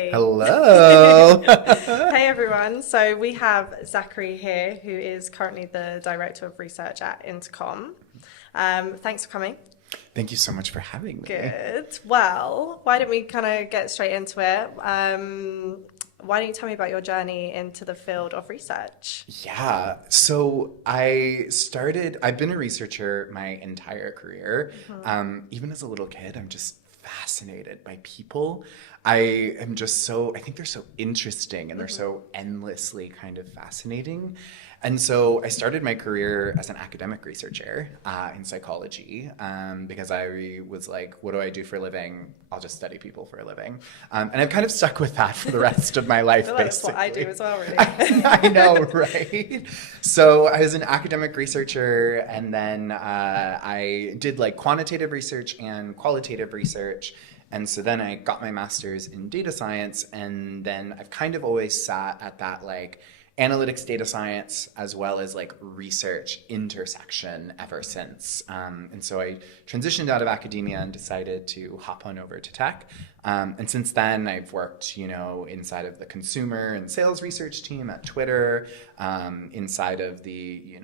Zachary. Hello. Hey everyone. So we have Zachary here, who is currently the Director of Research at Intercom. Thanks for coming. Thank you so much for having me. Good. Well, why don't we kind of get straight into it? Why don't you tell me about your journey into the field of research? Yeah. So I've been a researcher my entire career. Even as a little kid, I'm just fascinated by people. I think they're so interesting and they're so endlessly kind of fascinating. And so I started my career as an academic researcher in psychology because I was like, what do I do for a living? I'll just study people for a living. And I've kind of stuck with that for the rest of my life, That's basically. what I do as well, really. I know, right? So I was an academic researcher, and then I did like quantitative research and qualitative research. And so then I got my master's in data science, and then I've kind of always sat at that like analytics, data science, as well as like research intersection ever since. And so I transitioned out of academia and decided to hop on over to tech. And since then, I've worked, inside of the consumer and sales research team at Twitter, inside of the,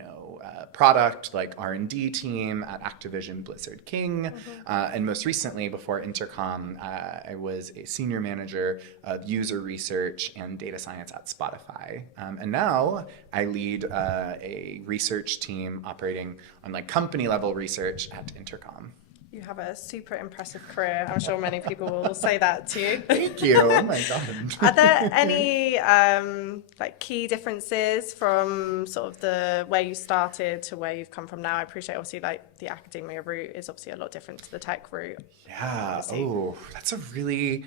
product like R&D team at Activision Blizzard King. And most recently, before Intercom, I was a senior manager of user research and data science at Spotify. And now I lead a research team operating on like company level research at Intercom. You have a super impressive career. I'm sure many people will say that to you. Thank you. Oh my God. Are there any key differences from sort of the where you started to where you've come from now? I appreciate obviously like the academia route is obviously a lot different to the tech route. Yeah. Obviously. Oh, it's a really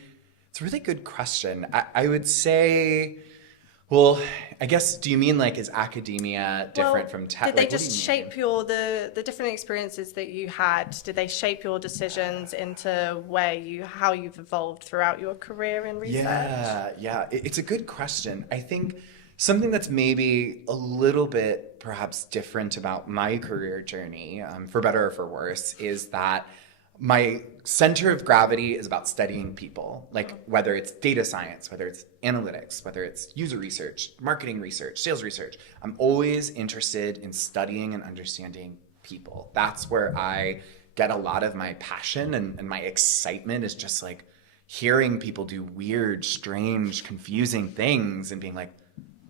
good question. I would say, well, I guess, do you mean like is academia different from tech? Did they Like, what do just you shape the different experiences that you had? Did they shape your decisions into how you've evolved throughout your career in research? Yeah. It's a good question. I think something that's maybe a little bit perhaps different about my career journey, for better or for worse, is that my center of gravity is about studying people, like whether it's data science, whether it's analytics, whether it's user research, marketing research, sales research. I'm always interested in studying and understanding people. That's where I get a lot of my passion and my excitement is just like hearing people do weird, strange, confusing things and being like,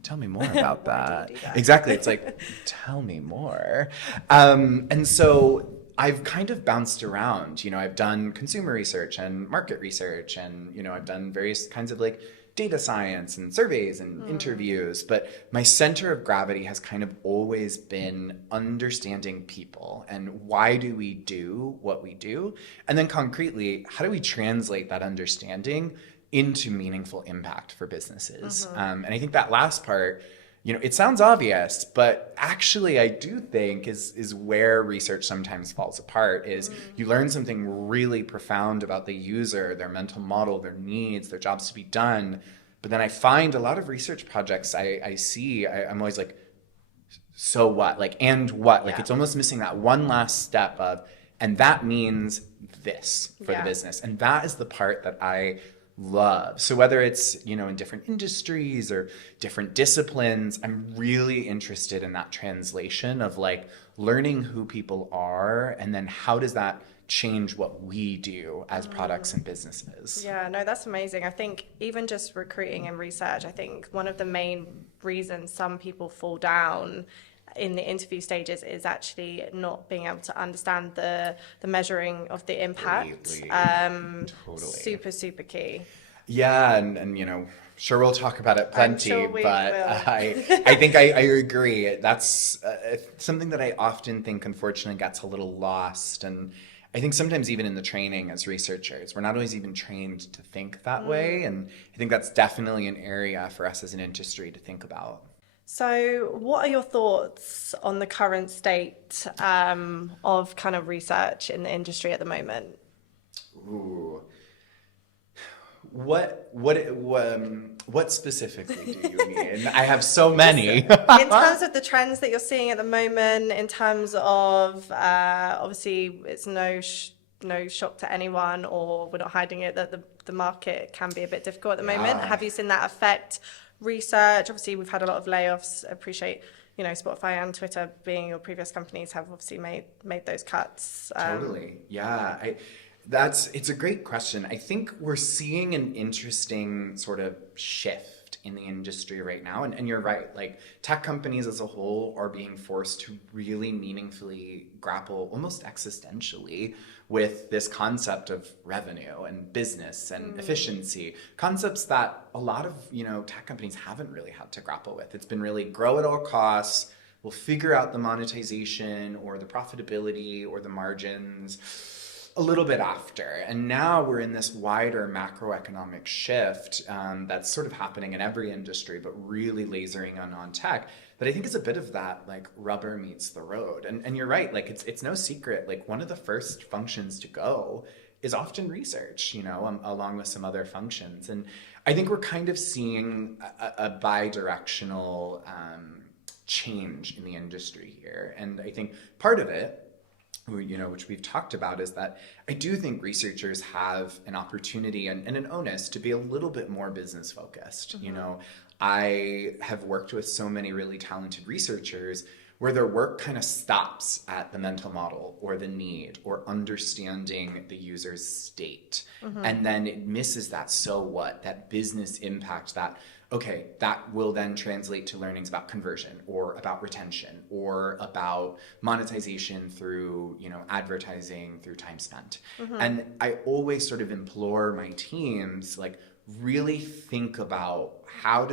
tell me more about that. Exactly. It's like, tell me more. And so I've kind of bounced around, I've done consumer research and market research and, I've done various kinds of like data science and surveys and interviews, but my center of gravity has kind of always been understanding people and why do we do what we do? And then concretely, how do we translate that understanding into meaningful impact for businesses? And I think that last part, it sounds obvious, but actually I do think is where research sometimes falls apart is you learn something really profound about the user, their mental model, their needs, their jobs to be done. But then I find a lot of research projects I'm always like, so what? Like, and what? Like, it's almost missing that one last step of, and that means this for the business. And that is the part that I love. So whether it's, in different industries or different disciplines, I'm really interested in that translation of like learning who people are and then how does that change what we do as products and businesses. Yeah, no, that's amazing. I think even just recruiting and research, I think one of the main reasons some people fall down in the interview stages is actually not being able to understand the measuring of the impact. Totally. Super key. Yeah, and sure we'll talk about it plenty, sure we but will. I think I agree. That's something that I often think unfortunately gets a little lost, and I think sometimes even in the training as researchers, we're not always even trained to think that way, and I think that's definitely an area for us as an industry to think about. So what are your thoughts on the current state of kind of research in the industry at the moment? Ooh. What specifically do you mean? I have so many. In terms of the trends that you're seeing at the moment, in terms of obviously it's no shock to anyone, or we're not hiding it, that the market can be a bit difficult at the moment. Yeah. Have you seen that affect research? Obviously, we've had a lot of layoffs. I appreciate, you know, Spotify and Twitter being your previous companies have obviously made those cuts. Totally. Yeah. It's a great question. I think we're seeing an interesting sort of shift in the industry right now. And you're right, like tech companies as a whole are being forced to really meaningfully grapple almost existentially with this concept of revenue and business and efficiency, concepts that a lot of, you know, tech companies haven't really had to grapple with. It's been really grow at all costs. We'll figure out the monetization or the profitability or the margins a little bit after. And now we're in this wider macroeconomic shift that's sort of happening in every industry, but really lasering on tech, that I think is a bit of that like rubber meets the road. And you're right, like it's no secret, like one of the first functions to go is often research, you know, along with some other functions. And I think we're kind of seeing a bi-directional change in the industry here. And I think part of it, you know, which we've talked about, is that I do think researchers have an opportunity and an onus to be a little bit more business focused. You know, I have worked with so many really talented researchers where their work kind of stops at the mental model or the need or understanding the user's state. And then it misses that so what, that business impact, that okay, that will then translate to learnings about conversion or about retention or about monetization through, you know, advertising, through time spent. And I always sort of implore my teams, like, really think about how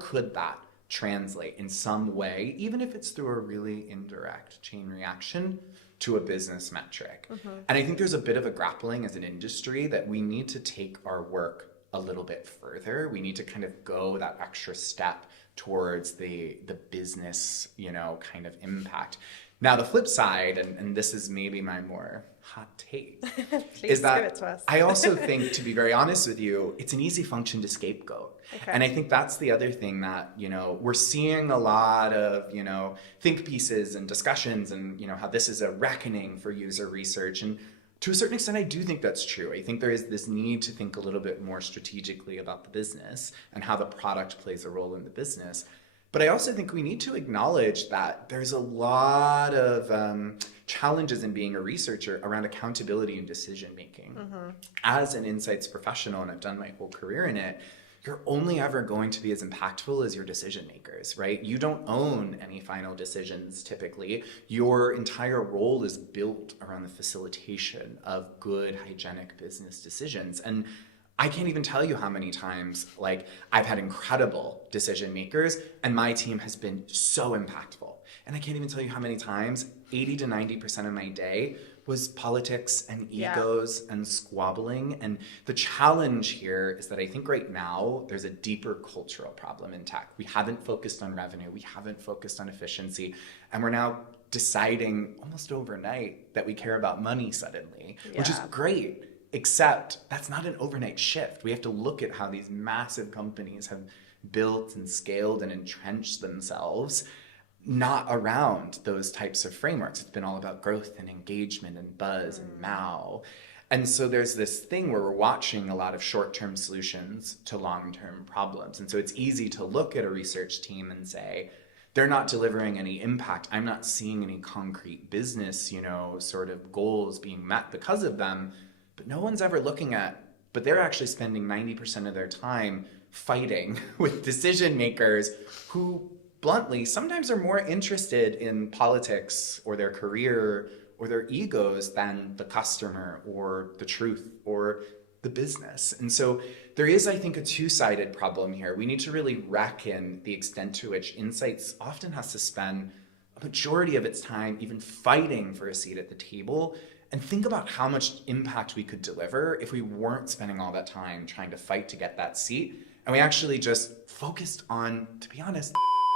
could that translate in some way, even if it's through a really indirect chain reaction to a business metric. And I think there's a bit of a grappling as an industry that we need to take our work a little bit further. We need to kind of go that extra step towards the business, you know, kind of impact. Now, the flip side, and this is maybe my more hot take, is that give it to us. I also think, to be very honest with you, it's an easy function to scapegoat. Okay. And I think that's the other thing that, you know, we're seeing a lot of, you know, think pieces and discussions and, you know, how this is a reckoning for user research. And to a certain extent, I do think that's true. I think there is this need to think a little bit more strategically about the business and how the product plays a role in the business. But I also think we need to acknowledge that there's a lot of challenges in being a researcher around accountability and decision making. As an insights professional, and I've done my whole career in it, you're only ever going to be as impactful as your decision makers, right? You don't own any final decisions typically. Your entire role is built around the facilitation of good, hygienic business decisions. And I can't even tell you how many times, like, I've had incredible decision makers and my team has been so impactful. And I can't even tell you how many times 80 to 90% of my day was politics and egos and squabbling. And the challenge here is that I think right now there's a deeper cultural problem in tech. We haven't focused on revenue. We haven't focused on efficiency. And we're now deciding almost overnight that we care about money suddenly, which is great. Except that's not an overnight shift. We have to look at how these massive companies have built and scaled and entrenched themselves, not around those types of frameworks. It's been all about growth and engagement and buzz and MAU. And so there's this thing where we're watching a lot of short-term solutions to long-term problems. And so it's easy to look at a research team and say, they're not delivering any impact. I'm not seeing any concrete business, you know, sort of goals being met because of them. But no one's ever looking at, but they're actually spending 90% of their time fighting with decision makers who, bluntly, sometimes are more interested in politics or their career or their egos than the customer or the truth or the business. And so there is, I think, a two-sided problem here. We need to really reckon the extent to which Insights often has to spend a majority of its time even fighting for a seat at the table, and think about how much impact we could deliver if we weren't spending all that time trying to fight to get that seat, and we actually just focused on, to be honest,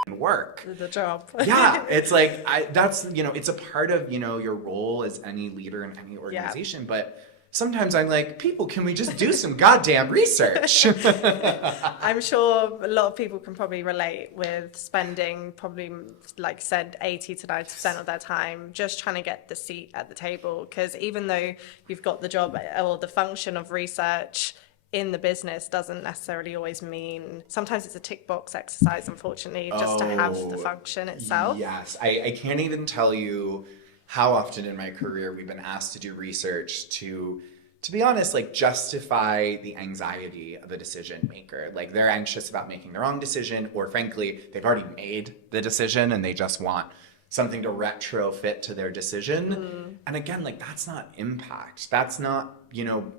work. The job. Yeah, it's like, that's, you know, it's a part of, you know, your role as any leader in any organization, but sometimes I'm like, people, can we just do some goddamn research? I'm sure a lot of people can probably relate with spending probably, like said, 80 to 90% of their time just trying to get the seat at the table. Because even though you've got the job or the function of research, in the business doesn't necessarily always mean, sometimes it's a tick box exercise, unfortunately, just to have the function itself. Yes, I can't even tell you how often in my career we've been asked to do research to be honest, like justify the anxiety of a decision maker. Like they're anxious about making the wrong decision, or frankly, they've already made the decision and they just want something to retrofit to their decision. And again, like that's not impact. That's not,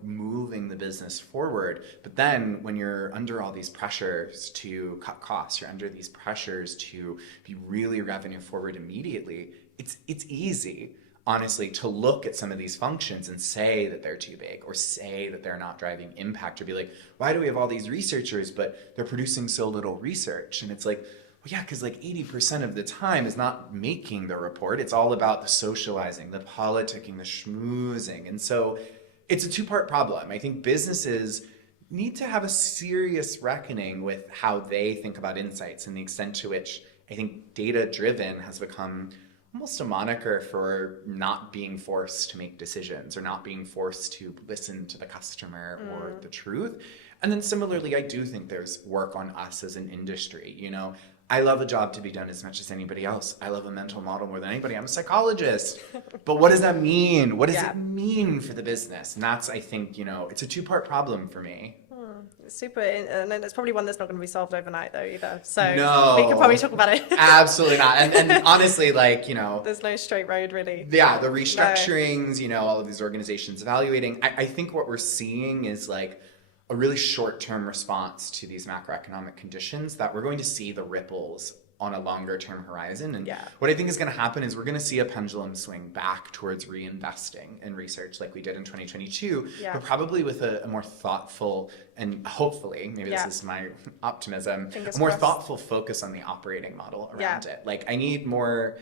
moving the business forward. But then when you're under all these pressures to cut costs, you're under these pressures to be really revenue forward immediately, it's easy, honestly, to look at some of these functions and say that they're too big or say that they're not driving impact, or be like, why do we have all these researchers, but they're producing so little research? And it's like, well, yeah, because like 80% of the time is not making the report. It's all about the socializing, the politicking, the schmoozing. And so it's a two-part problem. I think businesses need to have a serious reckoning with how they think about insights and the extent to which I think data-driven has become almost a moniker for not being forced to make decisions or not being forced to listen to the customer or the truth. And then similarly, I do think there's work on us as an industry. I love a job to be done as much as anybody else. I love a mental model more than anybody. I'm a psychologist. But what does that mean? What does it mean for the business? And that's, I think, it's a two-part problem for me. Super, and it's probably one that's not going to be solved overnight though either. So no, we could probably talk about it. Absolutely not. And honestly, like, there's no straight road really. Yeah, the restructurings, all of these organizations evaluating. I think what we're seeing is like a really short-term response to these macroeconomic conditions that we're going to see the ripples on a longer-term horizon. And what I think is going to happen is we're going to see a pendulum swing back towards reinvesting in research like we did in 2022, but probably with a more thoughtful and hopefully, maybe this is my optimism, a more thoughtful focus on the operating model around it. Like I need more,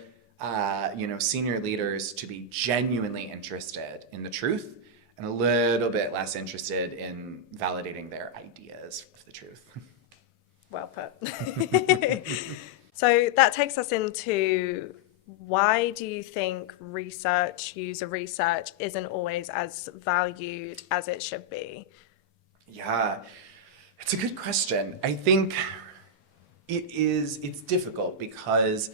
senior leaders to be genuinely interested in the truth and a little bit less interested in validating their ideas of the truth. Well put. So that takes us into, why do you think user research isn't always as valued as it should be? Yeah, it's a good question. I think it's difficult because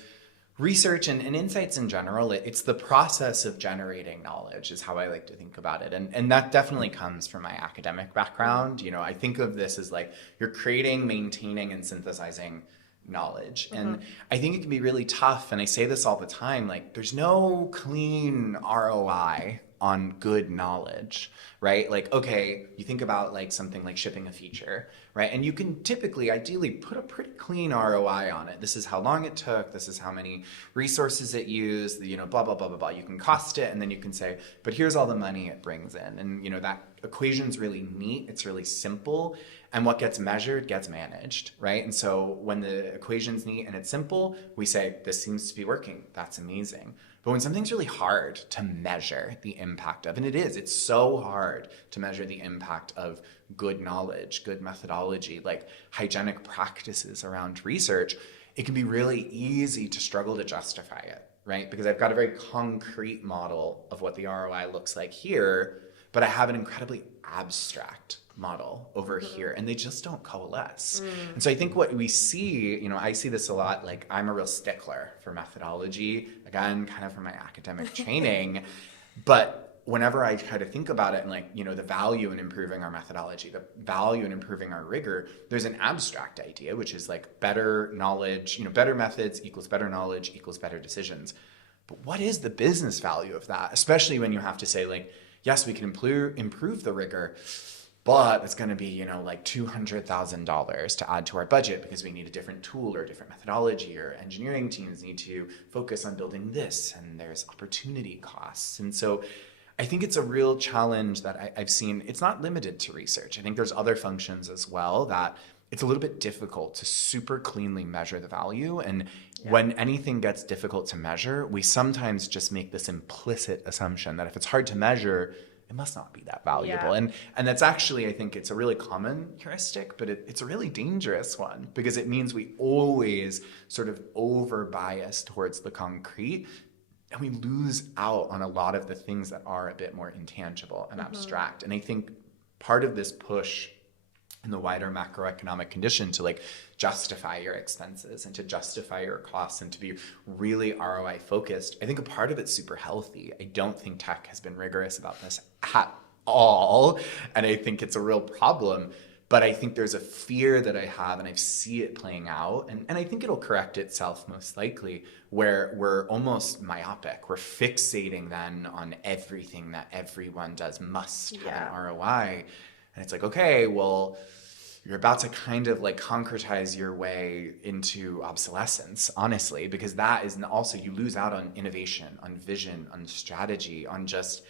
research and insights in general, it's the process of generating knowledge is how I like to think about it. And that definitely comes from my academic background. I think of this as like you're creating, maintaining, and synthesizing knowledge. And I think it can be really tough. And I say this all the time, like there's no clean ROI on good knowledge, right? Like, okay, you think about like something like shipping a feature, right? And you can typically, ideally, put a pretty clean ROI on it. This is how long it took. This is how many resources it used, blah, blah, blah, blah, blah. You can cost it, and then you can say, but here's all the money it brings in. And, that equation's really neat. It's really simple. And what gets measured gets managed, right? And so when the equation's neat and it's simple, we say, this seems to be working. That's amazing. But when something's really hard to measure the impact of, and it's so hard to measure the impact of good knowledge, good methodology, like hygienic practices around research, it can be really easy to struggle to justify it, right? Because I've got a very concrete model of what the ROI looks like here, but I have an incredibly abstract model over here, and they just don't coalesce. And so I think what we see, I see this a lot, like I'm a real stickler for methodology, again, kind of from my academic training, but whenever I try to think about it and like, the value in improving our methodology, the value in improving our rigor, there's an abstract idea, which is like better knowledge, better methods equals better knowledge equals better decisions. But what is the business value of that? Especially when you have to say like, yes, we can improve the rigor, but it's going to be, like $200,000 to add to our budget because we need a different tool or a different methodology, or engineering teams need to focus on building this, and there's opportunity costs. And so I think it's a real challenge that I've seen. It's not limited to research. I think there's other functions as well that it's a little bit difficult to super cleanly measure the value. And when anything gets difficult to measure, we sometimes just make this implicit assumption that if it's hard to measure, it must not be that valuable. And that's actually, I think it's a really common heuristic, but it's a really dangerous one, because it means we always sort of over bias towards the concrete, and we lose out on a lot of the things that are a bit more intangible and abstract. And I think part of this push in the wider macroeconomic condition to like justify your expenses and to justify your costs and to be really ROI focused. I think a part of it's super healthy. I don't think tech has been rigorous about this at all. And I think it's a real problem. But I think there's a fear that I have, and I see it playing out, and I think it'll correct itself most likely, where we're almost myopic. We're fixating then on everything that everyone does must have an ROI. And it's like, okay, well, you're about to kind of like concretize your way into obsolescence, honestly, because that is also, you lose out on innovation, on vision, on strategy, on just,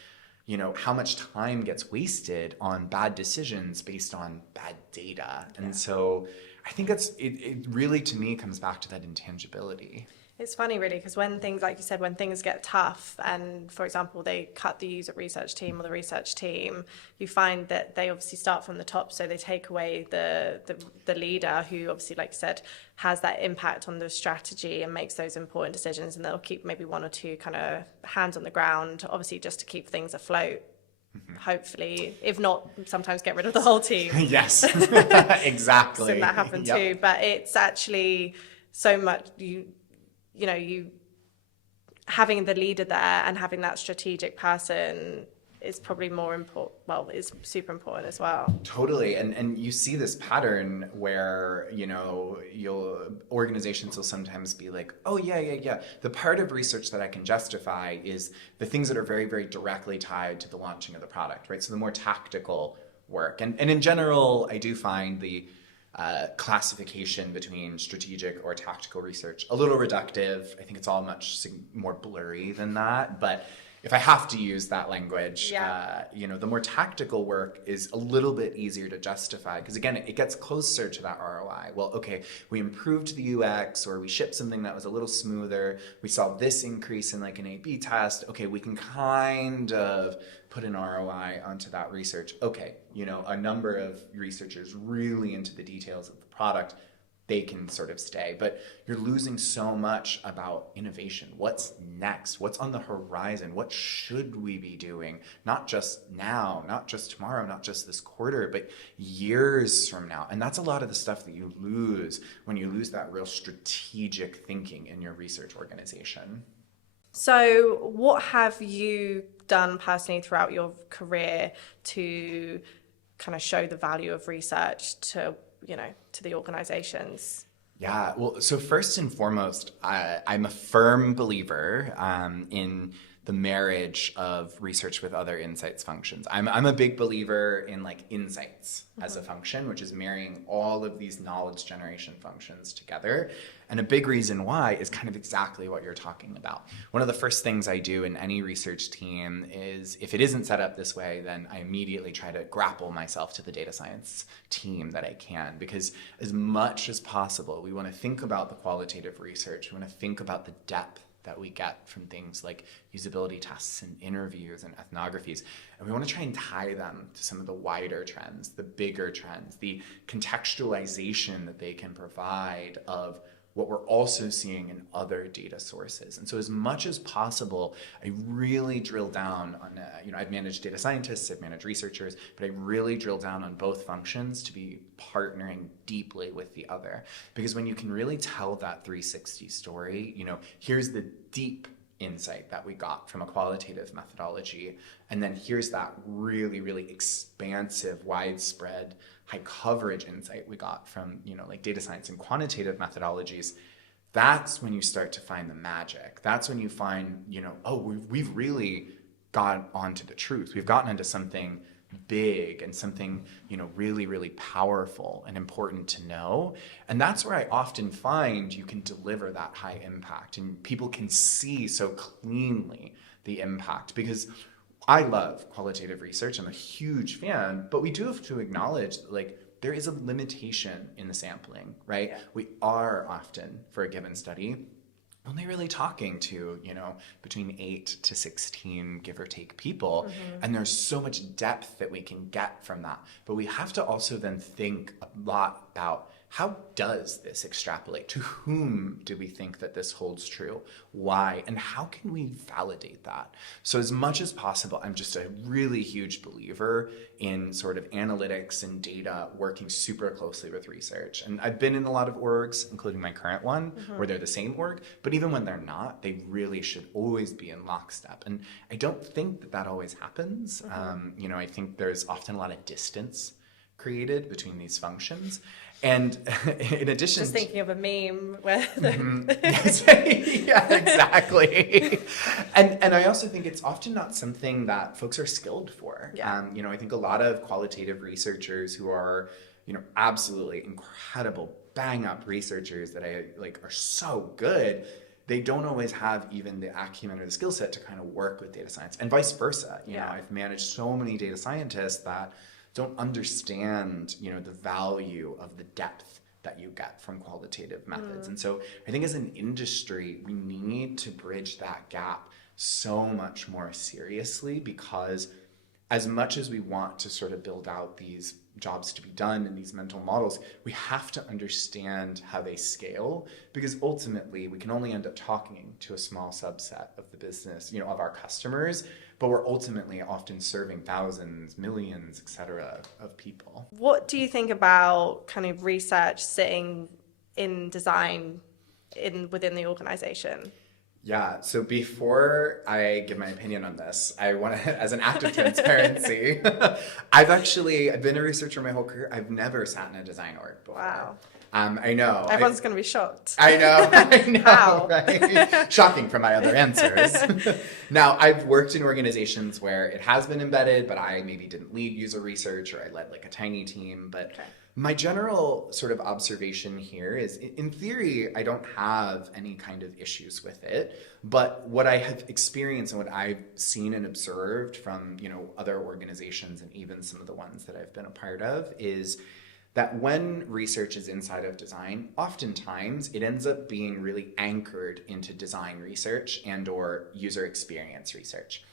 you know, how much time gets wasted on bad decisions based on bad data. And so I think it really, to me, comes back to that intangibility. It's funny, really, because when things, like you said, when things get tough and, for example, they cut the user research team or the research team, you find that they obviously start from the top. So they take away the leader who obviously, like you said, has that impact on the strategy and makes those important decisions. And they'll keep maybe one or two kind of hands on the ground, obviously, just to keep things afloat. Hopefully, if not, sometimes get rid of the whole team. Yes, exactly. So that happened too. But it's actually so much, you know, you having the leader there and having that strategic person is probably more important, well, is super important as well. Totally. And you see this pattern where, you know, organizations will sometimes be like, oh, yeah. The part of research that I can justify is the things that are very, very directly tied to the launching of the product, right? So the more tactical work. And in general, I do find the classification between strategic or tactical research a little reductive. I think it's all much more blurry than that. But if I have to use that language, you know, the more tactical work is a little bit easier to justify because, again, it gets closer to that ROI. Well, okay, we improved the UX or we shipped something that was a little smoother. We saw this increase in like an A/B test. Okay, we can kind of put an ROI onto that research. Okay, you know, a number of researchers really into the details of the product, they can sort of stay. But you're losing so much about innovation. What's next? What's on the horizon? What should we be doing? Not just now, not just tomorrow, not just this quarter, but years from now. And that's a lot of the stuff that you lose when you lose that real strategic thinking in your research organization. So what have you done personally throughout your career to kind of show the value of research to, you know, to the organizations? Yeah, well, so first and foremost, I'm a firm believer in the marriage of research with other insights functions. I'm a big believer in like insights as a function, which is marrying all of these knowledge generation functions together. And a big reason why is kind of exactly what you're talking about. One of the first things I do in any research team is, if it isn't set up this way, then I immediately try to grapple myself to the data science team that I can, because as much as possible, we want to think about the qualitative research. We want to think about the depth that we get from things like usability tests and interviews and ethnographies. And we want to try and tie them to some of the wider trends, the bigger trends, the contextualization that they can provide of what we're also seeing in other data sources. And so as much as possible, I really drill down on, I've managed data scientists, I've managed researchers, but I really drill down on both functions to be partnering deeply with the other. Because when you can really tell that 360 story, here's the deep insight that we got from a qualitative methodology, and then here's that really, really expansive, widespread, high coverage insight we got from, like data science and quantitative methodologies. That's when you start to find the magic. That's when you find, we've really got onto the truth. We've gotten into something big and something, really, really powerful and important to know. And that's where I often find you can deliver that high impact and people can see so cleanly the impact, because I love qualitative research. I'm a huge fan, but we do have to acknowledge that, there is a limitation in the sampling, right? Yeah. We are often, for a given study, only really talking to, between 8 to 16, give or take, people. Mm-hmm. And there's so much depth that we can get from that. But we have to also then think a lot about how does this extrapolate? To whom do we think that this holds true? Why? And how can we validate that? So as much as possible, I'm just a really huge believer in sort of analytics and data working super closely with research. And I've been in a lot of orgs, including my current one, where they're the same org, but even when they're not, they really should always be in lockstep. And I don't think that that always happens. I think there's often a lot of distance created between these functions. And in addition, just thinking of a meme where Yes, yeah, exactly. And I also think it's often not something that folks are skilled for. Yeah. I think a lot of qualitative researchers who are, absolutely incredible bang up researchers that are so good, they don't always have even the acumen or the skill set to kind of work with data science, and vice versa. I've managed so many data scientists that don't understand, the value of the depth that you get from qualitative methods. And so I think as an industry, we need to bridge that gap so much more seriously, because as much as we want to sort of build out these jobs to be done and these mental models, we have to understand how they scale, because ultimately we can only end up talking to a small subset of the business, of our customers, but we're ultimately often serving thousands, millions, et cetera, of people. What do you think about kind of research sitting in design within the organization? Yeah, so before I give my opinion on this, I want to, as an act of transparency, I've been a researcher my whole career. I've never sat in a design org before. Wow. I know. Everyone's going to be shocked. I know, How? right? Shocking from my other answers. Now, I've worked in organizations where it has been embedded, but I maybe didn't lead user research, or I led like a tiny team. But my general sort of observation here is, in theory, I don't have any kind of issues with it. But what I have experienced and what I've seen and observed from, other organizations and even some of the ones that I've been a part of is that when research is inside of design, oftentimes it ends up being really anchored into design research and or user experience research.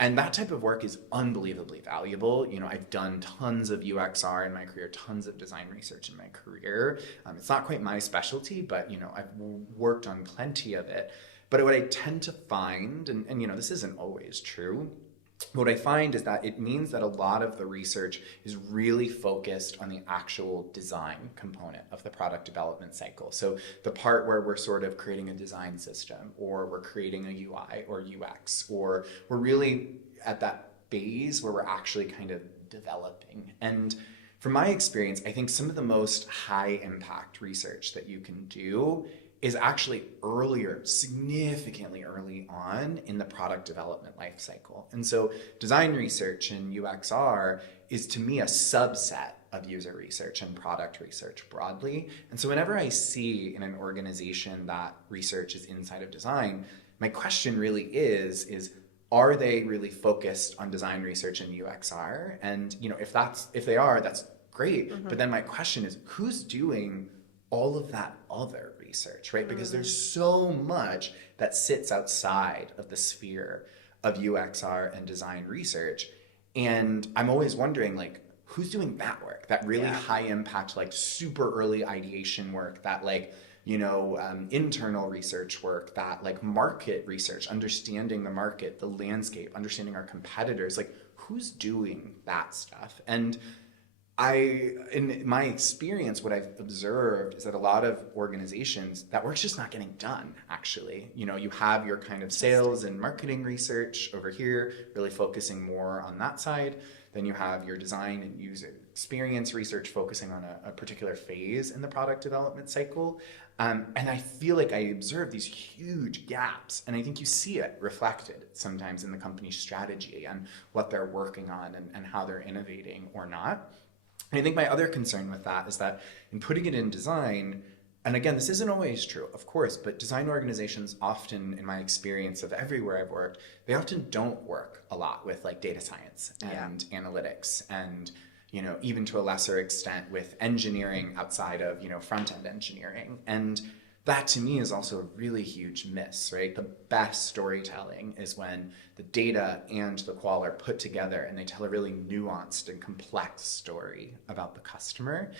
And that type of work is unbelievably valuable. I've done tons of UXR in my career, tons of design research in my career. It's not quite my specialty, but I've worked on plenty of it. But what I tend to find, and this isn't always true, what I find is that it means that a lot of the research is really focused on the actual design component of the product development cycle. So the part where we're sort of creating a design system, or we're creating a UI or UX, or we're really at that phase where we're actually kind of developing. And from my experience, I think some of the most high impact research that you can do is actually earlier, significantly early on in the product development life cycle. And so design research and UXR is, to me, a subset of user research and product research broadly. And so whenever I see in an organization that research is inside of design, my question really is are they really focused on design research and UXR? And if they are, that's great. But then my question is, who's doing all of that other research, right? Because there's so much that sits outside of the sphere of UXR and design research. And I'm always wondering, who's doing that work, that really high impact, super early ideation work, that internal research work, that market research, understanding the market, the landscape, understanding our competitors, who's doing that stuff? And in my experience, what I've observed is that a lot of organizations, that work's just not getting done, actually. You have your kind of sales and marketing research over here, really focusing more on that side. Then you have your design and user experience research focusing on a particular phase in the product development cycle. And I feel like I observe these huge gaps, and I think you see it reflected sometimes in the company's strategy and what they're working on and how they're innovating or not. And I think my other concern with that is that in putting it in design, and again, this isn't always true, of course, but design organizations often, in my experience of everywhere I've worked, they often don't work a lot with data science and analytics and, even to a lesser extent with engineering outside of, front-end engineering. And that to me is also a really huge miss, right? The best storytelling is when the data and the qual are put together and they tell a really nuanced and complex story about the customer.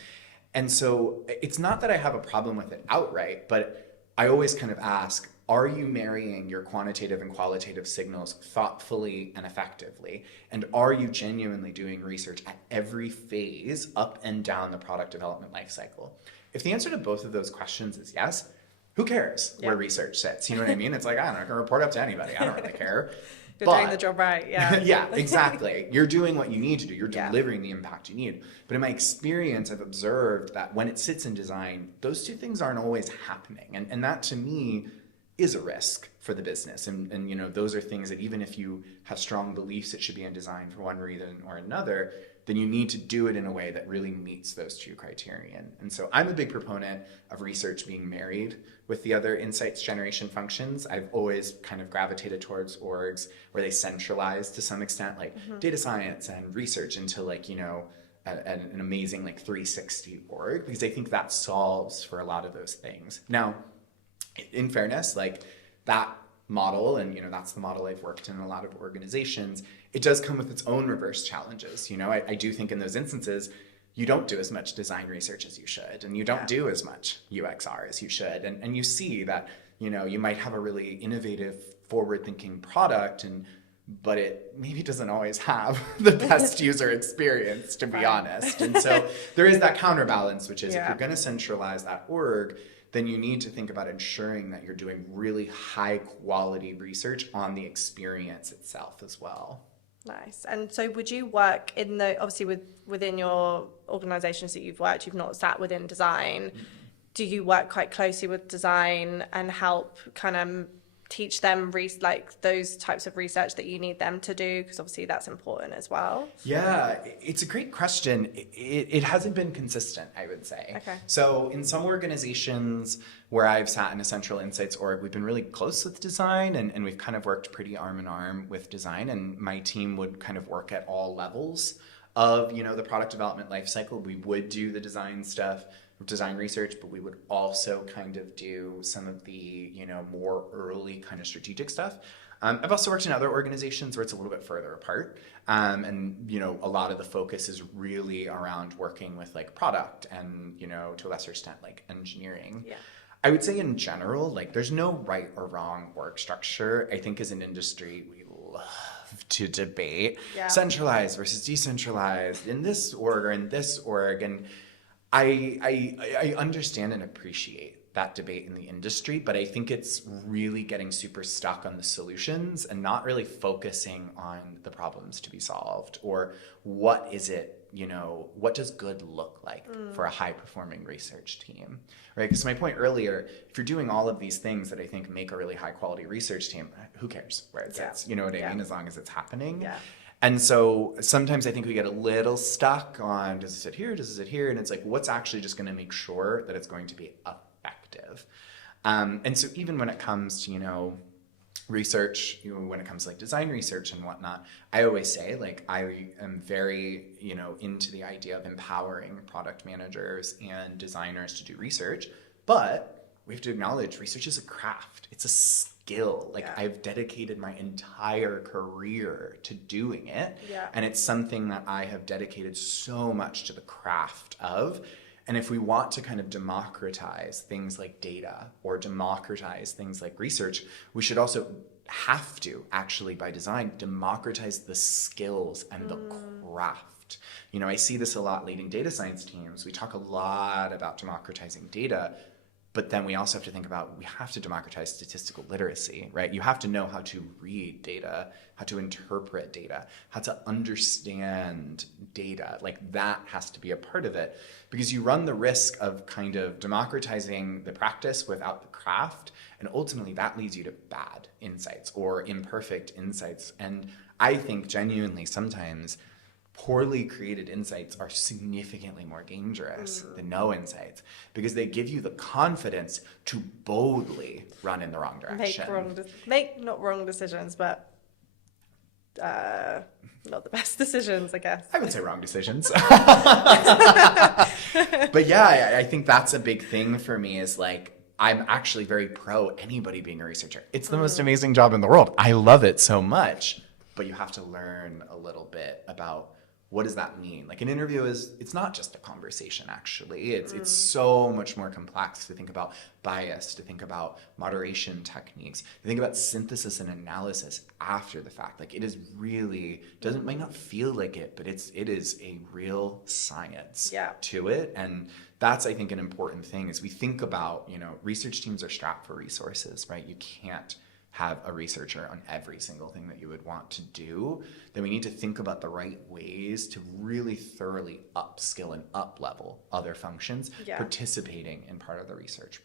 And so it's not that I have a problem with it outright, but I always kind of ask, are you marrying your quantitative and qualitative signals thoughtfully and effectively? And are you genuinely doing research at every phase up and down the product development lifecycle? If the answer to both of those questions is yes, who cares where research sits? You know what I mean? It's like, I don't know, I can report up to anybody. I don't really care. You're doing the job right, yeah. Yeah, exactly. You're doing what you need to do. You're delivering the impact you need. But in my experience, I've observed that when it sits in design, those two things aren't always happening. And that to me is a risk for the business. And you know, those are things that even if you have strong beliefs it should be in design for one reason or another, then you need to do it in a way that really meets those two criterion. And so I'm a big proponent of research being married with the other insights generation functions. I've always kind of gravitated towards orgs where they centralize to some extent, like data science and research into like, you know, an amazing like 360 org, because I think that solves for a lot of those things. Now, in fairness, like that model, and you know, that's the model I've worked in a lot of organizations, it does come with its own reverse challenges. You know, I do think in those instances, you don't do as much design research as you should, and you don't do as much UXR as you should. And you see that, you know, you might have a really innovative, forward-thinking product, but it maybe doesn't always have the best user experience, to be honest. And so there is that counterbalance, which is if you're going to centralize that org, then you need to think about ensuring that you're doing really high quality research on the experience itself as well. Nice. And so would you work in the, obviously within your organizations that you've worked, you've not sat within design, do you work quite closely with design and help kind of teach them like those types of research that you need them to do? Because obviously that's important as well. Yeah, it's a great question. It hasn't been consistent, I would say. Okay. So in some organizations where I've sat in a central insights org, we've been really close with design, and we've kind of worked pretty arm in arm with design, and my team would kind of work at all levels of, you know, the product development lifecycle. We would do the design stuff, design research, but we would also kind of do some of the, you know, more early kind of strategic stuff. I've also worked in other organizations where it's a little bit further apart. And, you know, a lot of the focus is really around working with like product and, you know, to a lesser extent, like engineering. Yeah. I would say in general, like there's no right or wrong work structure. I think as an industry, we love to debate centralized versus decentralized in this org or in this org. And I understand and appreciate that debate in the industry, but I think it's really getting super stuck on the solutions and not really focusing on the problems to be solved, or what is it, you know, what does good look like for a high performing research team, right? Because my point earlier, if you're doing all of these things that I think make a really high quality research team, who cares where it sits? You know what I mean? As long as it's happening. Yeah. And so sometimes I think we get a little stuck on, does it sit here, does it sit here? And it's like, what's actually just going to make sure that it's going to be effective? And so even when it comes to, you know, research, you know, when it comes to like design research and whatnot, I always say, like, I am very, you know, into the idea of empowering product managers and designers to do research, but we have to acknowledge research is a craft. It's a skill. Like I've dedicated my entire career to doing it. Yeah. And it's something that I have dedicated so much to the craft of. And if we want to kind of democratize things like data or democratize things like research, we should also have to actually by design democratize the skills and the craft. You know, I see this a lot leading data science teams. We talk a lot about democratizing data, but then we also have to think about, we have to democratize statistical literacy, right? You have to know how to read data, how to interpret data, how to understand data. Like that has to be a part of it, because you run the risk of kind of democratizing the practice without the craft. And ultimately that leads you to bad insights or imperfect insights. And I think genuinely sometimes poorly created insights are significantly more dangerous than no insights, because they give you the confidence to boldly run in the wrong direction. Make not wrong decisions, but not the best decisions, I guess. I would say wrong decisions. But yeah, I think that's a big thing for me, is like, I'm actually very pro anybody being a researcher. It's the most amazing job in the world. I love it so much, but you have to learn a little bit about what does that mean? Like an interview it's not just a conversation, actually. It's so much more complex to think about bias, to think about moderation techniques, to think about synthesis and analysis after the fact. Like it is really, might not feel like it, but it is a real science to it. And that's, I think, an important thing is we think about, research teams are strapped for resources, right? You can't have a researcher on every single thing that you would want to do. Then we need to think about the right ways to really thoroughly upskill and up-level other functions participating in part of the research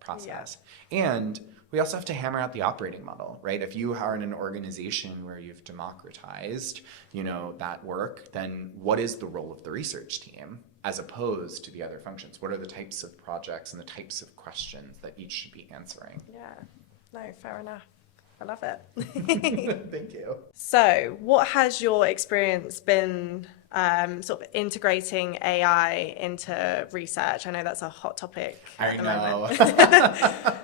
process. And we also have to hammer out the operating model, right? If you are in an organization where you've democratized, that work, then what is the role of the research team as opposed to the other functions? What are the types of projects and the types of questions that each should be answering? Yeah. No, fair enough. I love it. Thank you. So, what has your experience been sort of integrating AI into research? I know that's a hot topic at the moment.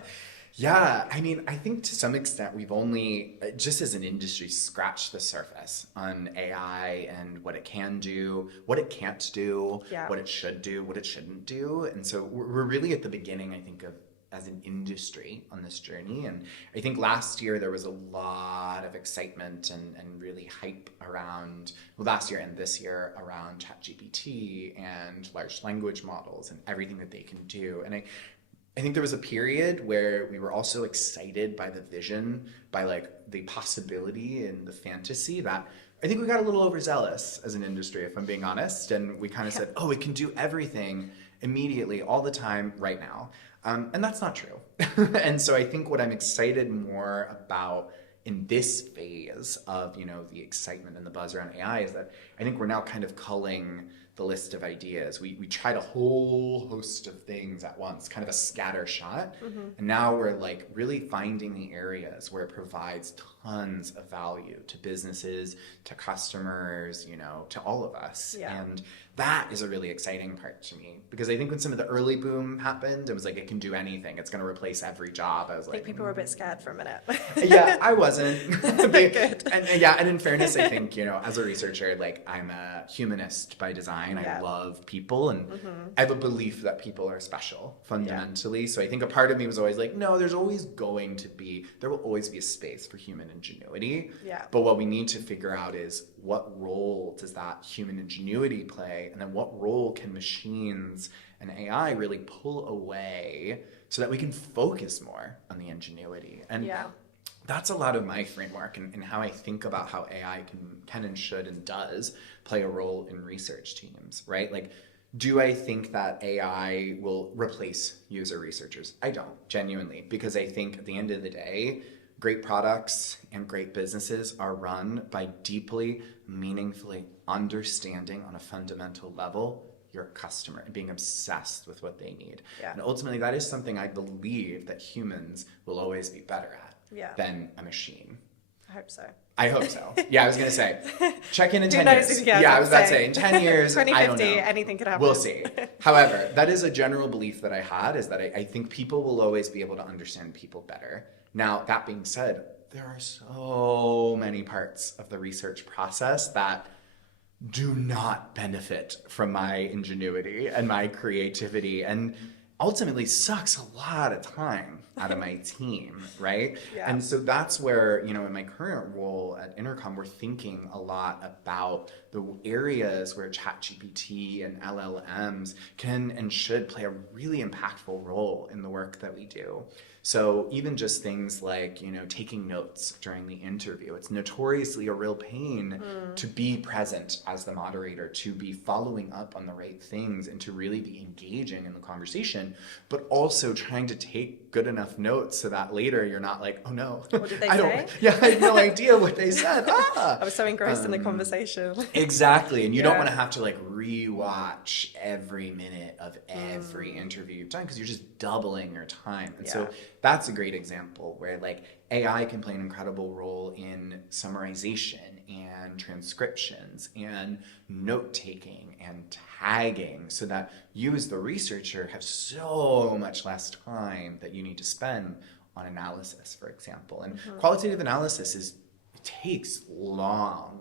Yeah, I mean, I think to some extent we've only, just as an industry, scratched the surface on AI and what it can do, what it can't do, what it should do, what it shouldn't do. And so we're really at the beginning, I think, of as an industry on this journey. And I think last year there was a lot of excitement and really hype around, last year and this year, around ChatGPT and large language models and everything that they can do. And I think there was a period where we were also excited by the vision, by like the possibility and the fantasy that I think we got a little overzealous as an industry, if I'm being honest. And we kind of said, oh, it can do everything immediately, all the time, right now. And that's not true. And so I think what I'm excited more about in this phase of, the excitement and the buzz around AI is that I think we're now kind of culling the list of ideas. We tried a whole host of things at once, kind of a scatter shot. And now we're like really finding the areas where it provides tons of value to businesses, to customers, to all of us. And that is a really exciting part to me, because I think when some of the early boom happened, it was like, it can do anything. It's going to replace every job. I was like, I think people were a bit scared for a minute. Yeah, I wasn't. Good. And in fairness, I think, as a researcher, like I'm a humanist by design. I love people, and I have a belief that people are special fundamentally. So I think a part of me was always like, no, there will always be a space for human ingenuity. But what we need to figure out is what role does that human ingenuity play? And then what role can machines and AI really pull away so that we can focus more on the ingenuity? And that's a lot of my framework and how I think about how AI can and should and does play a role in research teams, right? Like, do I think that AI will replace user researchers? I don't, genuinely, because I think at the end of the day, great products and great businesses are run by deeply, meaningfully understanding on a fundamental level your customer and being obsessed with what they need. And ultimately, that is something I believe that humans will always be better at than a machine. I hope so. I hope so. Yeah, I was going to say, check in 10 Who knows? years. Yeah, I was about to say, in 10 years, 2050, I don't know. anything could happen. We'll see. However, that is a general belief that I had, is that I think people will always be able to understand people better. Now, that being said, there are so many parts of the research process that do not benefit from my ingenuity and my creativity, and ultimately sucks a lot of time out of my team, right? And so that's where, in my current role at Intercom, we're thinking a lot about the areas where ChatGPT and LLMs can and should play a really impactful role in the work that we do. So even just things like, taking notes during the interview, it's notoriously a real pain to be present as the moderator, to be following up on the right things, and to really be engaging in the conversation, but also trying to take good enough notes so that later you're not like, oh no, what did they say? I had no idea what they said. I was so engrossed in the conversation. Exactly. And you don't want to have to rewatch every minute of every interview you've done, because you're just doubling your time. And so that's a great example where AI can play an incredible role in summarization and transcriptions and note-taking and tagging, so that you as the researcher have so much less time that you need to spend on analysis, for example. And qualitative analysis is it takes long,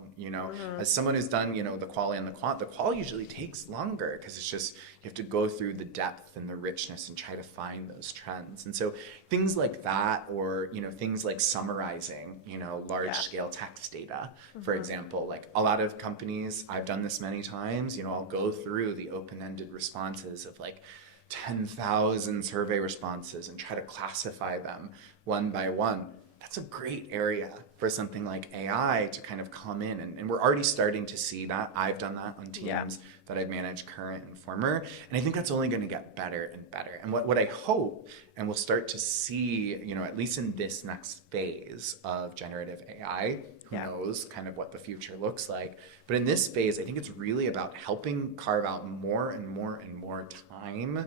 as someone who's done, the qual and the quant, the qual usually takes longer because it's just, you have to go through the depth and the richness and try to find those trends. And so things like that, or, things like summarizing, large scale text data, for example, like a lot of companies, I've done this many times, I'll go through the open-ended responses of like 10,000 survey responses and try to classify them one by one. That's a great area for something like AI to kind of come in. And we're already starting to see that. I've done that on teams that I've managed, current and former. And I think that's only going to get better and better. And what I hope, and we'll start to see, at least in this next phase of generative AI, who knows kind of what the future looks like. But in this phase, I think it's really about helping carve out more and more and more time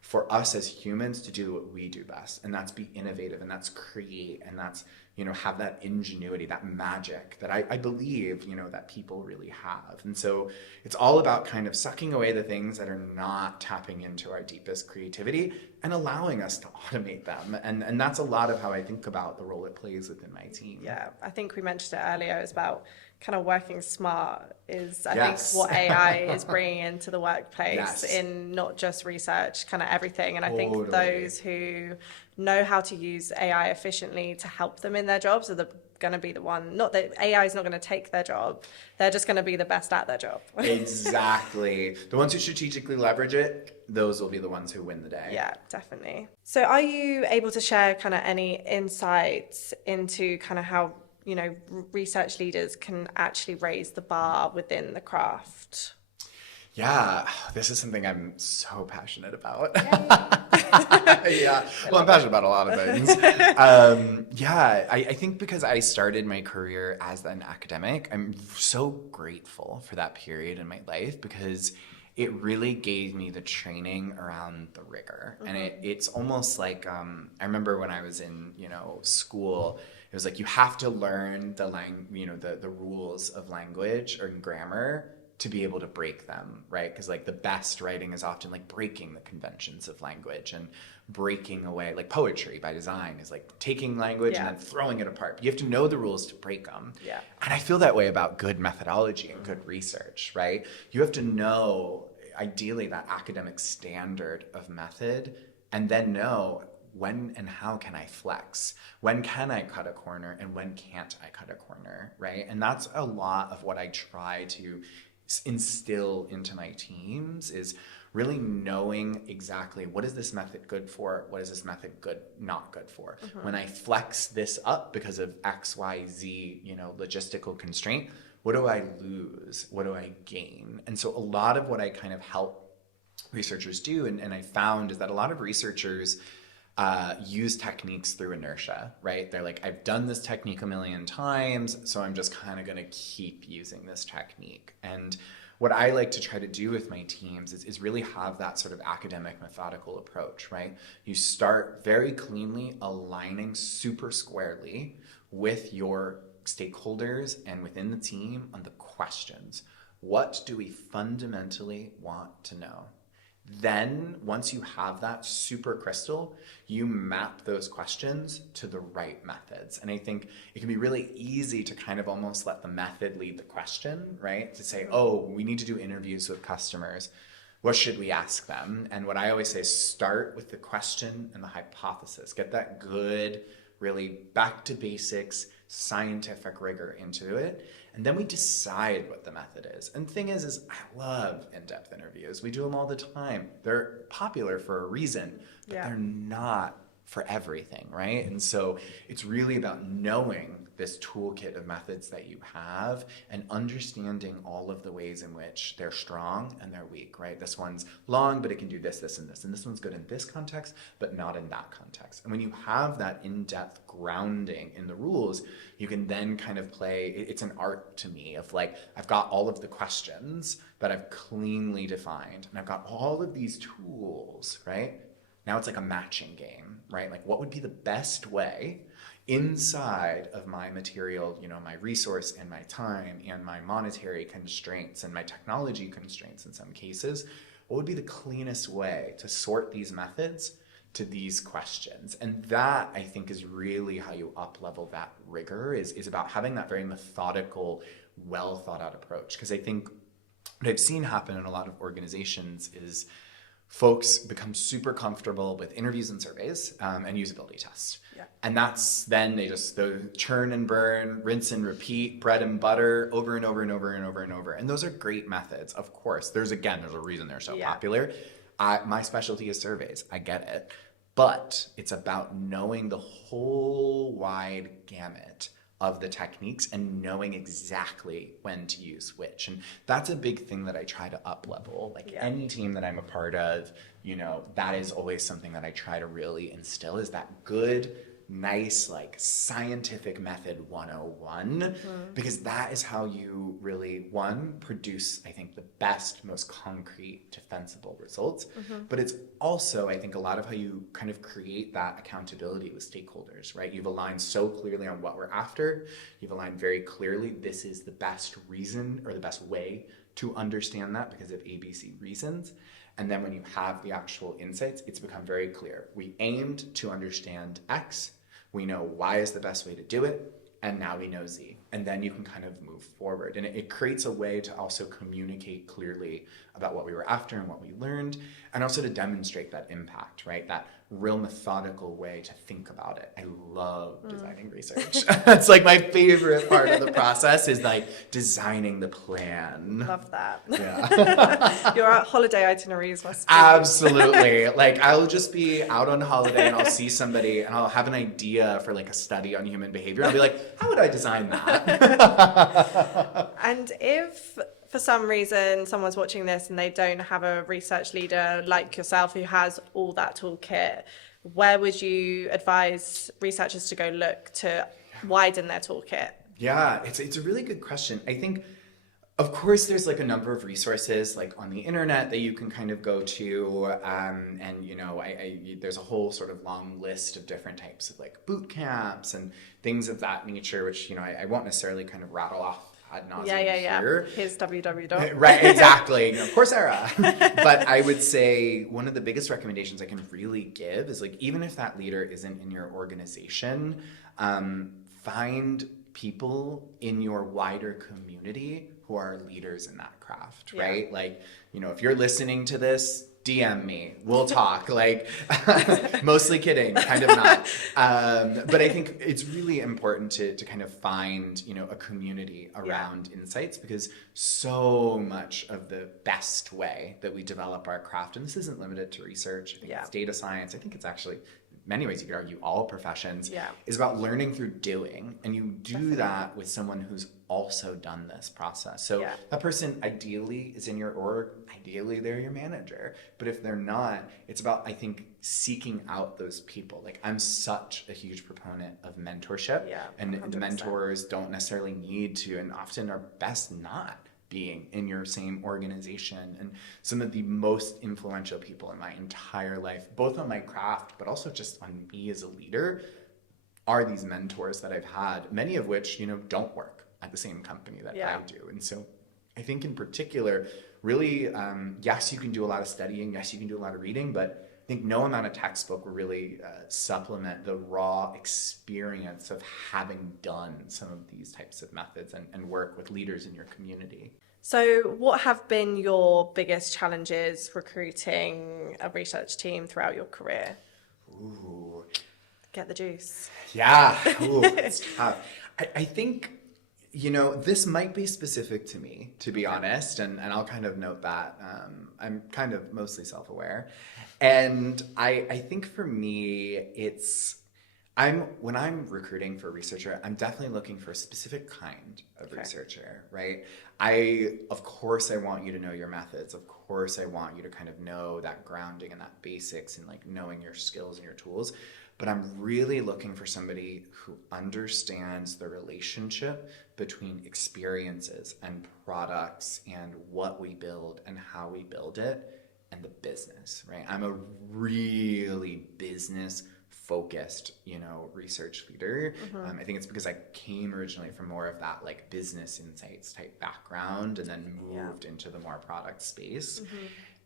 for us as humans to do what we do best, and that's be innovative, and that's create, and that's, have that ingenuity, that magic that I believe, that people really have. And so it's all about kind of sucking away the things that are not tapping into our deepest creativity and allowing us to automate them. And that's a lot of how I think about the role it plays within my team. Yeah, I think we mentioned it earlier. It's about kind of working smart is, I think, what AI is bringing into the workplace in not just research, kind of everything. And I think those who know how to use AI efficiently to help them in their jobs are going to be the one. Not that AI is not going to take their job. They're just going to be the best at their job. Exactly. The ones who strategically leverage it, those will be the ones who win the day. Yeah, definitely. So are you able to share kind of any insights into kind of how research leaders can actually raise the bar within the craft? Yeah, this is something I'm so passionate about. Well, I'm passionate about a lot of things. I think because I started my career as an academic, I'm so grateful for that period in my life because it really gave me the training around the rigor. And it's almost like, I remember when I was in, school, it was like you have to learn the rules of language or grammar to be able to break them, right? Because like the best writing is often like breaking the conventions of language and breaking away, like poetry by design is like taking language and then throwing it apart. You have to know the rules to break them. Yeah. And I feel that way about good methodology and good research, right? You have to know ideally that academic standard of method and then know when and how can I flex? When can I cut a corner and when can't I cut a corner, right? And that's a lot of what I try to instill into my teams is really knowing exactly what is this method good for, what is this method not good for. When I flex this up because of X, Y, Z, logistical constraint, what do I lose? What do I gain? And so a lot of what I kind of help researchers do, and I found, is that a lot of researchers use techniques through inertia, right? They're like, I've done this technique a million times, so I'm just kind of going to keep using this technique. And what I like to try to do with my teams is really have that sort of academic methodical approach, right? You start very cleanly aligning super squarely with your stakeholders and within the team on the questions. What do we fundamentally want to know? Then, once you have that super crystal, you map those questions to the right methods. And I think it can be really easy to kind of almost let the method lead the question, right? To say, oh, we need to do interviews with customers. What should we ask them? And what I always say is start with the question and the hypothesis. Get that good, really back to basics, scientific rigor into it. And then we decide what the method is. And the thing is I love in-depth interviews. We do them all the time. They're popular for a reason, but they're not for everything, right? And so it's really about knowing this toolkit of methods that you have and understanding all of the ways in which they're strong and they're weak, right? This one's long, but it can do this, this, and this. And this one's good in this context, but not in that context. And when you have that in-depth grounding in the rules, you can then kind of play, it's an art to me of like, I've got all of the questions that I've cleanly defined, and I've got all of these tools, right? Now it's like a matching game, right? Like what would be the best way inside of my material, my resource and my time and my monetary constraints and my technology constraints in some cases, what would be the cleanest way to sort these methods to these questions. And that, I think, is really how you up-level that rigor, is about having that very methodical, well thought out approach. Because I think what I've seen happen in a lot of organizations is folks become super comfortable with interviews and surveys and usability tests. Yeah. And that's then they churn and burn, rinse and repeat, bread and butter over and over and over and over and over. And those are great methods, of course. There's a reason they're so popular. My specialty is surveys. I get it. But it's about knowing the whole wide gamut of the techniques and knowing exactly when to use which. And that's a big thing that I try to up level. Like any team that I'm a part of, that is always something that I try to really instill, is that good, nice, like scientific method 101, because that is how you really, one, produce, I think, the best, most concrete, defensible results. But it's also, I think, a lot of how you kind of create that accountability with stakeholders, right? You've aligned so clearly on what we're after. You've aligned very clearly, this is the best reason or the best way to understand that because of ABC reasons. And then when you have the actual insights, it's become very clear. We aimed to understand X. We know Y is the best way to do it, and now we know Z. And then you can kind of move forward. And it creates a way to also communicate clearly about what we were after and what we learned, and also to demonstrate that impact, right? That real methodical way to think about it. I love designing research. It's like my favorite part of the process is like designing the plan. Love that. Yeah. Your holiday itineraries must be... Absolutely. Like I'll just be out on holiday and I'll see somebody and I'll have an idea for like a study on human behavior. I'll be like, how would I design that? And if for some reason someone's watching this and they don't have a research leader like yourself who has all that toolkit, where would you advise researchers to go look to widen their toolkit? Yeah, it's a really good question. I think, of course, there's like a number of resources like on the internet that you can kind of go to, and there's a whole sort of long list of different types of like boot camps and things of that nature, which I won't necessarily kind of rattle off ad nauseum here. Here's www. Right, exactly. Coursera. But I would say one of the biggest recommendations I can really give is like, even if that leader isn't in your organization, find people in your wider community who are leaders in that craft, right? Yeah. Like, if you're listening to this, DM me, we'll talk. Like, mostly kidding, kind of not. But I think it's really important to kind of find, a community around insights, because so much of the best way that we develop our craft, and this isn't limited to research, I think it's data science, I think it's actually, in many ways you could argue all professions, is about learning through doing. And you do that with someone who's also done this process. So that person ideally is in your org, ideally they're your manager. But if they're not, it's about, I think, seeking out those people. Like, I'm such a huge proponent of mentorship, and 100%. The mentors don't necessarily need to, and often are best not being in your same organization. And some of the most influential people in my entire life, both on my craft, but also just on me as a leader, are these mentors that I've had, many of which, don't work at the same company that I do. And so I think in particular, really, yes, you can do a lot of studying, yes, you can do a lot of reading, but I think no amount of textbook will really supplement the raw experience of having done some of these types of methods and work with leaders in your community. So what have been your biggest challenges recruiting a research team throughout your career? Ooh. Get the juice. Yeah. Ooh, it's tough. I think, this might be specific to me, to be honest, and I'll kind of note that. I'm kind of mostly self-aware. And I think for me, when I'm recruiting for a researcher, I'm definitely looking for a specific kind of researcher, right? Of course, I want you to know your methods. Of course, I want you to kind of know that grounding and that basics and like knowing your skills and your tools. But I'm really looking for somebody who understands the relationship between experiences and products and what we build and how we build it and the business, right? I'm a really business-focused, research leader. I think it's because I came originally from more of that like business insights type background and then moved into the more product space.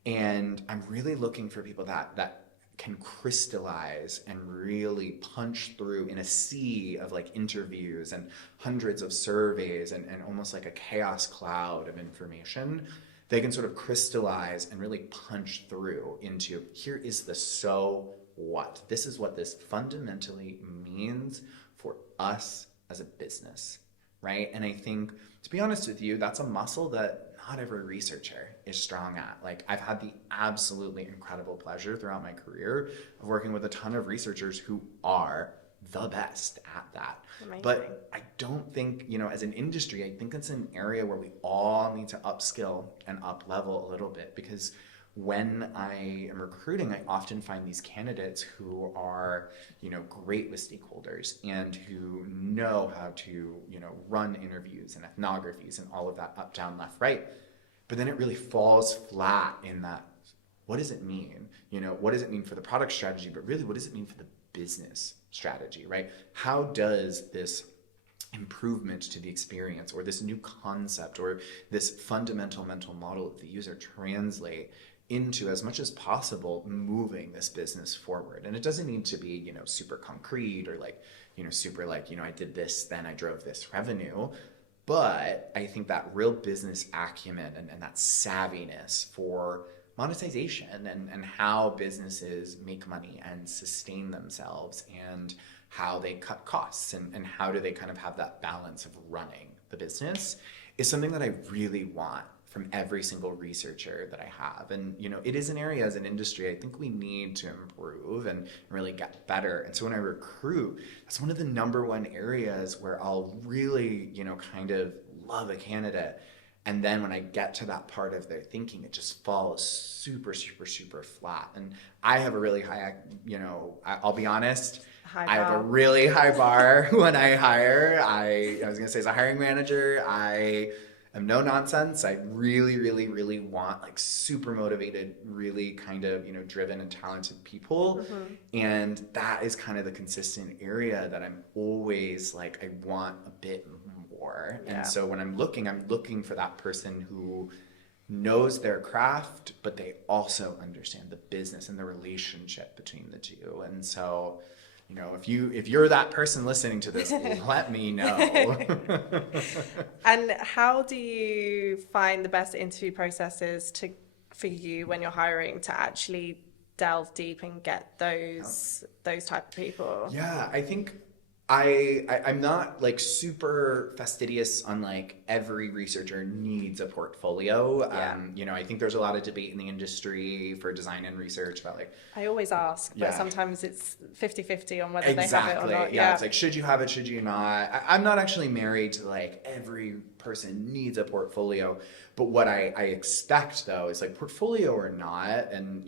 And I'm really looking for people that can crystallize and really punch through in a sea of like interviews and hundreds of surveys and almost like a chaos cloud of information, they can sort of crystallize and really punch through into, here is the so what. This is what this fundamentally means for us as a business, right? And I think, to be honest with you, that's a muscle that not every researcher is strong at. Like, I've had the absolutely incredible pleasure throughout my career of working with a ton of researchers who are the best at that. Amazing. But I don't think, as an industry, I think it's an area where we all need to upskill and up level a little bit, because when I am recruiting, I often find these candidates who are, great with stakeholders and who know how to, run interviews and ethnographies and all of that up, down, left, right. But then it really falls flat in that, what does it mean? What does it mean for the product strategy? But really, what does it mean for the business strategy, right? How does this improvement to the experience or this new concept or this fundamental mental model of the user translate into, as much as possible, moving this business forward? And it doesn't need to be, super concrete or super I did this, then I drove this revenue. But I think that real business acumen and that savviness for monetization and how businesses make money and sustain themselves and how they cut costs and how do they kind of have that balance of running the business is something that I really want from every single researcher that I have. And, it is an area as an industry I think we need to improve and really get better. And so when I recruit, that's one of the number one areas where I'll really, kind of love a candidate. And then when I get to that part of their thinking, it just falls super, super, super flat. And I have a really high, I'll be honest, I have a really high bar when I hire. I was going to say, as a hiring manager, I am no nonsense. I really, really, really want like super motivated, really kind of, driven and talented people. Mm-hmm. And that is kind of the consistent area that I'm always like, I want a bit more. Yeah. And so when I'm looking for that person who knows their craft, but they also understand the business and the relationship between the two. And so, if you're that person listening to this, let me know. And how do you find the best interview processes for you when you're hiring to actually delve deep and get those type of people? Yeah, I think I'm not like super fastidious on like every researcher needs a portfolio. Yeah. I think there's a lot of debate in the industry for design and research about like, I always ask, but sometimes it's 50-50 on whether exactly. they have it or not. Yeah, it's like, should you have it, should you not? I'm not actually married to like every person needs a portfolio, but what I expect though is like, portfolio or not, and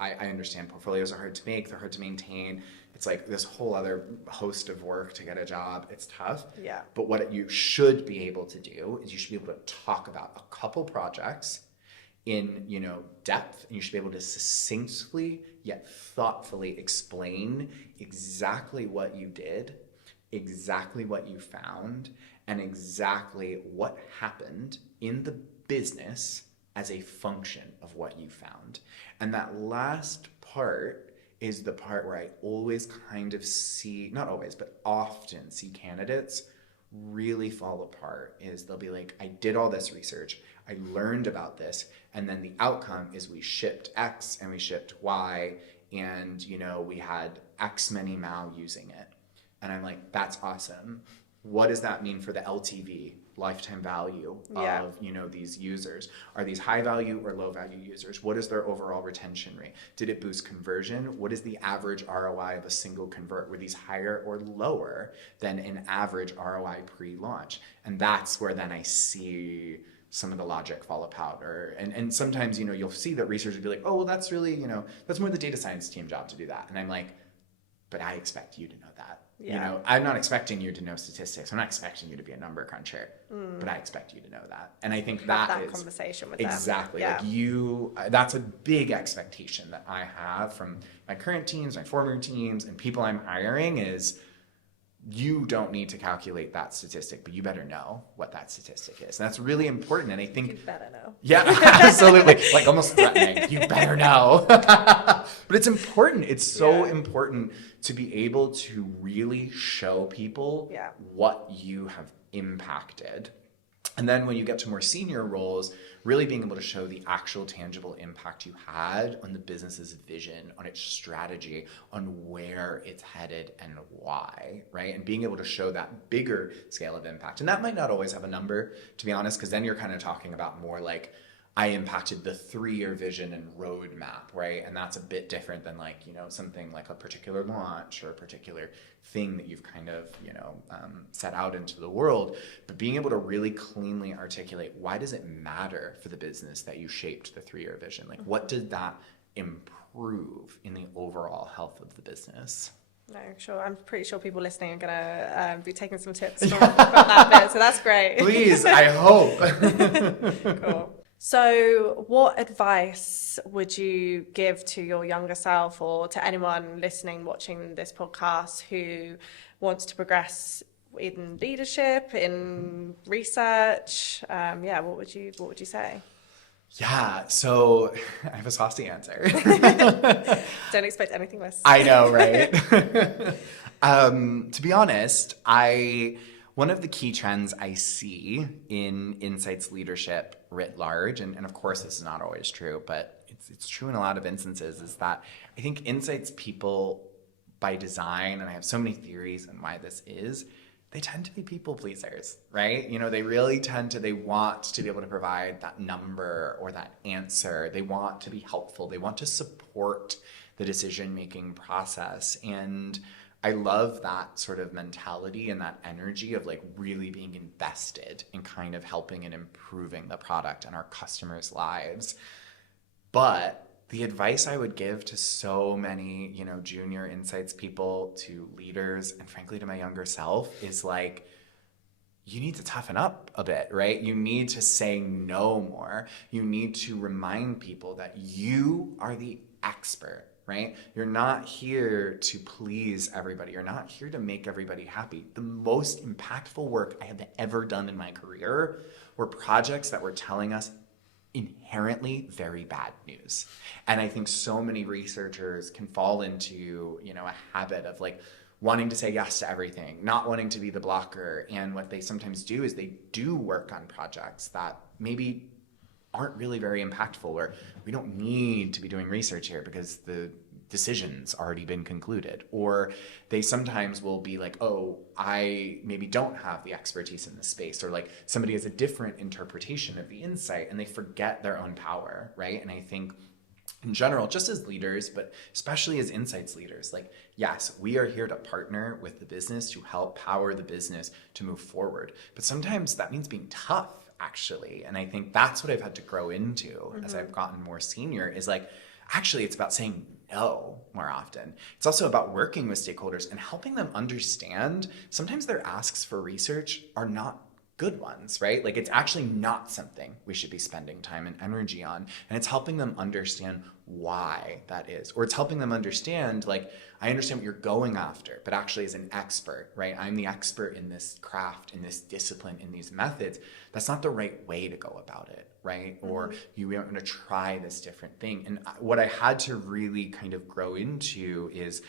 I understand portfolios are hard to make, they're hard to maintain. It's like this whole other host of work to get a job. It's tough. Yeah. But what you should be able to do is you should be able to talk about a couple projects in, depth, and you should be able to succinctly yet thoughtfully explain exactly what you did, exactly what you found, and exactly what happened in the business as a function of what you found. And that last part is the part where I always kind of see, not always, but often see candidates really fall apart. Is they'll be like, I did all this research, I learned about this, and then the outcome is we shipped X and we shipped Y, and we had X many MAU using it. And I'm like, that's awesome. What does that mean for the LTV, lifetime value of these users? Are these high value or low value users? What is their overall retention rate? Did it boost conversion? What is the average ROI of a single convert? Were these higher or lower than an average ROI pre-launch? And that's where then I see some of the logic fall apart. And sometimes you'll see that researchers will be like, oh well, that's really that's more the data science team job to do that. And I'm like, but I expect you to know that. Yeah. I'm not expecting you to know statistics. I'm not expecting you to be a number cruncher, but I expect you to know that. And I think that is conversation with exactly them. Yeah. Like that's a big expectation that I have from my current teams, my former teams, and people I'm hiring is you don't need to calculate that statistic, but you better know what that statistic is. And that's really important. And I think You better know. yeah, absolutely. Like almost threatening. You better know. But it's important. It's so important to be able to really show people what you have impacted. And then when you get to more senior roles, really being able to show the actual tangible impact you had on the business's vision, on its strategy, on where it's headed and why, right? And being able to show that bigger scale of impact. And that might not always have a number, to be honest, because then you're kind of talking about more like, I impacted the 3-year vision and roadmap, right? And that's a bit different than like, something like a particular launch or a particular thing that you've kind of, set out into the world. But being able to really cleanly articulate, why does it matter for the business that you shaped the 3-year vision? Like, what did that improve in the overall health of the business? No, sure. I'm pretty sure people listening are going to be taking some tips from that bit. So that's great. Please, I hope. Cool. So what advice would you give to your younger self or to anyone listening, watching this podcast who wants to progress in leadership, in research? What would you say? Yeah, so I have a saucy answer. Don't expect anything less. I know, right? To be honest, one of the key trends I see in insights leadership writ large, and of course this is not always true, but it's true in a lot of instances, is that I think insights people by design, and I have so many theories on why this is, they tend to be people pleasers, right? They really they want to be able to provide that number or that answer. They want to be helpful. They want to support the decision-making process. And I love that sort of mentality and that energy of like really being invested in kind of helping and improving the product and our customers' lives. But the advice I would give to so many, junior insights people, to leaders, and frankly to my younger self is like, you need to toughen up a bit, right? You need to say no more. You need to remind people that you are the expert, right? You're not here to please everybody. You're not here to make everybody happy. The most impactful work I have ever done in my career were projects that were telling us inherently very bad news. And I think so many researchers can fall into, a habit of like wanting to say yes to everything, not wanting to be the blocker. And what they sometimes do is they do work on projects that maybe aren't really very impactful, or we don't need to be doing research here because the decision's already been concluded. Or they sometimes will be like, oh, I maybe don't have the expertise in this space, or like somebody has a different interpretation of the insight and they forget their own power, right? And I think in general, just as leaders, but especially as insights leaders, like, yes, we are here to partner with the business to help power the business to move forward. But sometimes that means being tough, actually. And I think that's what I've had to grow into as I've gotten more senior, is like, actually, it's about saying no more often. It's also about working with stakeholders and helping them understand sometimes their asks for research are not good ones, right? Like, it's actually not something we should be spending time and energy on. And it's helping them understand why that is. Or it's helping them understand, like, I understand what you're going after, but actually as an expert, right? I'm the expert in this craft, in this discipline, in these methods. That's not the right way to go about it, right? Or you are going to try this different thing. And what I had to really kind of grow into is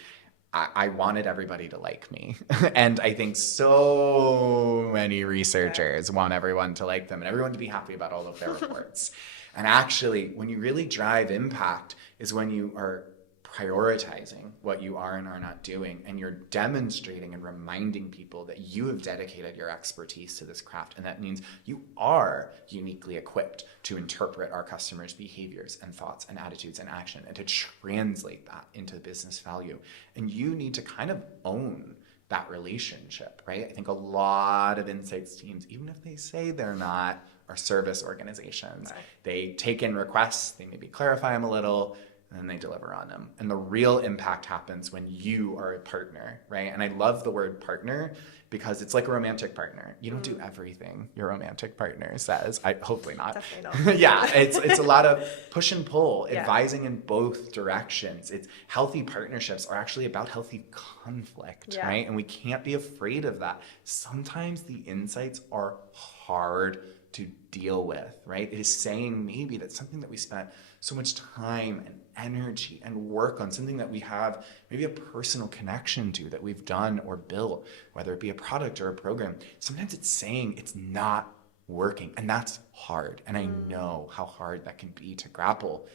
I wanted everybody to like me. And I think so many researchers want everyone to like them and everyone to be happy about all of their reports. And actually, when you really drive impact is when you are prioritizing what you are and are not doing, and you're demonstrating and reminding people that you have dedicated your expertise to this craft, and that means you are uniquely equipped to interpret our customers' behaviors and thoughts and attitudes and action, and to translate that into business value. And you need to kind of own that relationship, right? I think a lot of insights teams, even if they say they're not, are service organizations. Right. They take in requests, they maybe clarify them a little, and then they deliver on them. And the real impact happens when you are a partner, right? And I love the word partner because it's like a romantic partner. You don't do everything your romantic partner says. Hopefully not. Definitely not. Yeah, it's a lot of push and pull, Yeah. advising in both directions. It's healthy partnerships are actually about healthy conflict, Yeah. right? And we can't be afraid of that. Sometimes the insights are hard to deal with, right? It is saying maybe that something that we spent so much time and energy and work on, something that we have maybe a personal connection to that we've done or built, whether it be a product or a program, sometimes it's saying it's not working, and that's hard. And I know how hard that can be to grapple.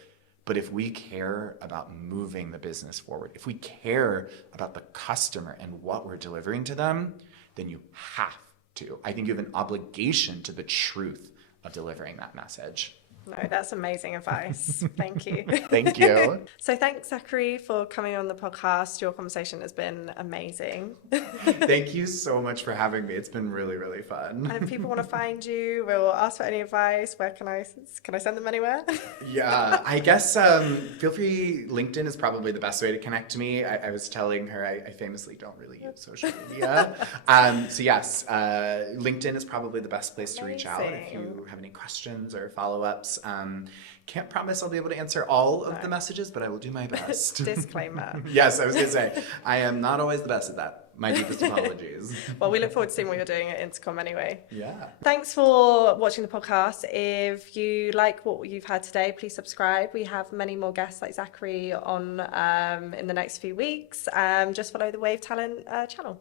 But if we care about moving the business forward, if we care about the customer and what we're delivering to them, then you have to. I think you have an obligation to the truth of delivering that message. No, that's amazing advice. Thank you. Thank you. So thanks, Zachary, for coming on the podcast. Your conversation has been amazing. Thank you so much for having me. It's been really, really fun. And if people want to find you or ask for any advice, where can I send them anywhere? Yeah, I guess feel free. LinkedIn is probably the best way to connect to me. I was telling her I famously don't really use social media. So yes, LinkedIn is probably the best place to reach out if you have any questions or follow-ups. Can't promise I'll be able to answer all of the messages, but I will do my best. Disclaimer. Yes, I was going to say, I am not always the best at that. My deepest apologies. Well, we look forward to seeing what you're doing at Intercom anyway. Yeah. Thanks for watching the podcast. If you like what you've had today, please subscribe. We have many more guests like Zachary on in the next few weeks. Just follow the Wave Talent channel.